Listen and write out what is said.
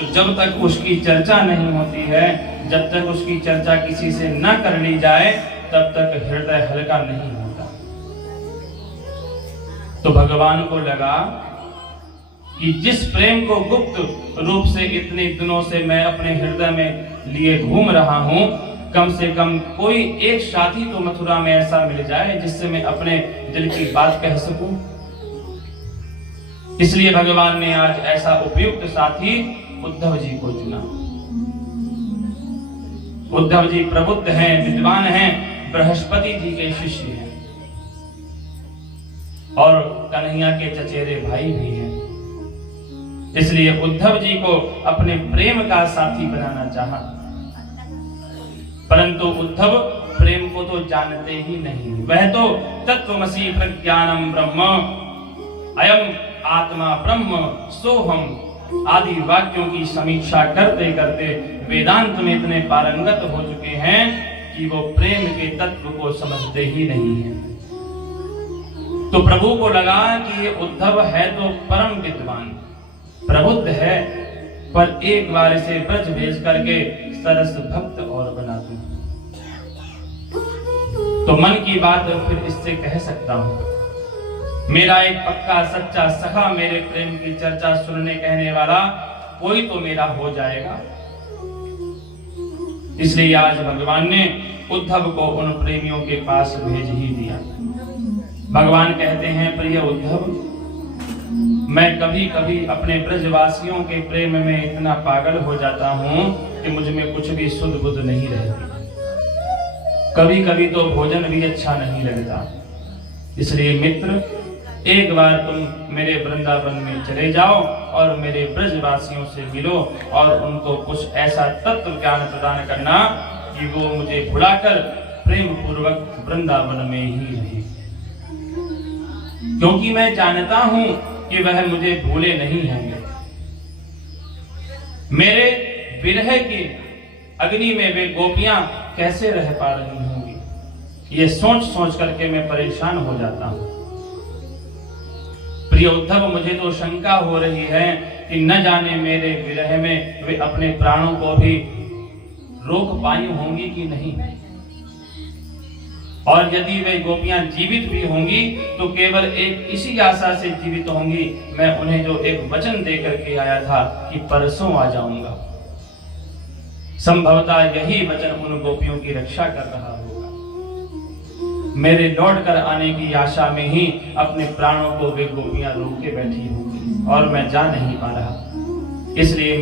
तो जब तक उसकी चर्चा नहीं होती है, जब तक उसकी चर्चा किसी से न कर ली जाए, तब तक हृदय हल्का नहीं होता। तो भगवान को लगा कि जिस प्रेम को गुप्त रूप से इतने दिनों से मैं अपने हृदय में लिए घूम रहा हूं, कम से कम कोई एक साथी तो मथुरा में ऐसा मिल जाए जिससे मैं अपने दिल की बात कह सकूं। इसलिए भगवान ने आज ऐसा उपयुक्त साथी उद्धव जी को चुना। उद्धव जी प्रबुद्ध हैं, विद्वान हैं, बृहस्पति जी के शिष्य हैं और कन्हैया के चचेरे भाई भी हैं। इसलिए उद्धव जी को अपने प्रेम का साथी बनाना चाहा, परंतु उद्धव प्रेम को तो जानते ही नहीं। वह तो तत्वमसि प्रज्ञानम ब्रह्म, अयम आत्मा ब्रह्म सोहम आदि वाक्यों की समीक्षा करते करते वेदांत में इतने पारंगत हो चुके हैं कि वो प्रेम के तत्व को समझते ही नहीं है। तो प्रभु को लगा कि ये उद्धव है तो परम विद्वान, प्रबुद्ध है, पर एक बार इसे ब्रज भेज करके सरस भक्त और बना दूं तो मन की बात फिर इससे कह सकता हूं। मेरा एक पक्का सच्चा सखा, मेरे प्रेम की चर्चा सुनने कहने वाला कोई तो मेरा हो जाएगा। इसलिए आज भगवान ने उद्धव को उन प्रेमियों के पास भेज ही दिया। भगवान कहते हैं, प्रिय उद्धव, मैं कभी कभी अपने ब्रजवासियों के प्रेम में इतना पागल हो जाता हूं कि मुझ में कुछ भी सुध बुध नहीं रहती। कभी कभी तो भोजन भी अच्छा नहीं लगता। इसलिए मित्र, एक बार तुम मेरे वृंदावन में चले जाओ और मेरे ब्रजवासियों से मिलो और उनको कुछ ऐसा तत्व ज्ञान प्रदान करना कि वो मुझे भुलाकर प्रेम पूर्वक वृंदावन में ही रहे, क्योंकि मैं जानता हूं कि वह मुझे भूले नहीं होंगे। मेरे विरह की अग्नि में वे गोपियां कैसे रह पा रही होंगी, ये सोच सोच करके मैं परेशान हो जाता हूं। प्रिय उद्धव, मुझे तो शंका हो रही है कि न जाने मेरे विरह में वे अपने प्राणों को भी रोक पाई होंगी कि नहीं, और यदि वे गोपियां जीवित भी होंगी तो केवल एक इसी आशा से जीवित होंगी, मैं उन्हें जो एक वचन दे करके आया था कि परसों आ जाऊंगा। संभवतः यही वचन उन गोपियों की रक्षा कर रहा होगा। मेरे लौट कर आने की आशा में ही अपने प्राणों को वे गोपियां रोके बैठी होंगी और मैं जा नहीं पा रहा। इसलिए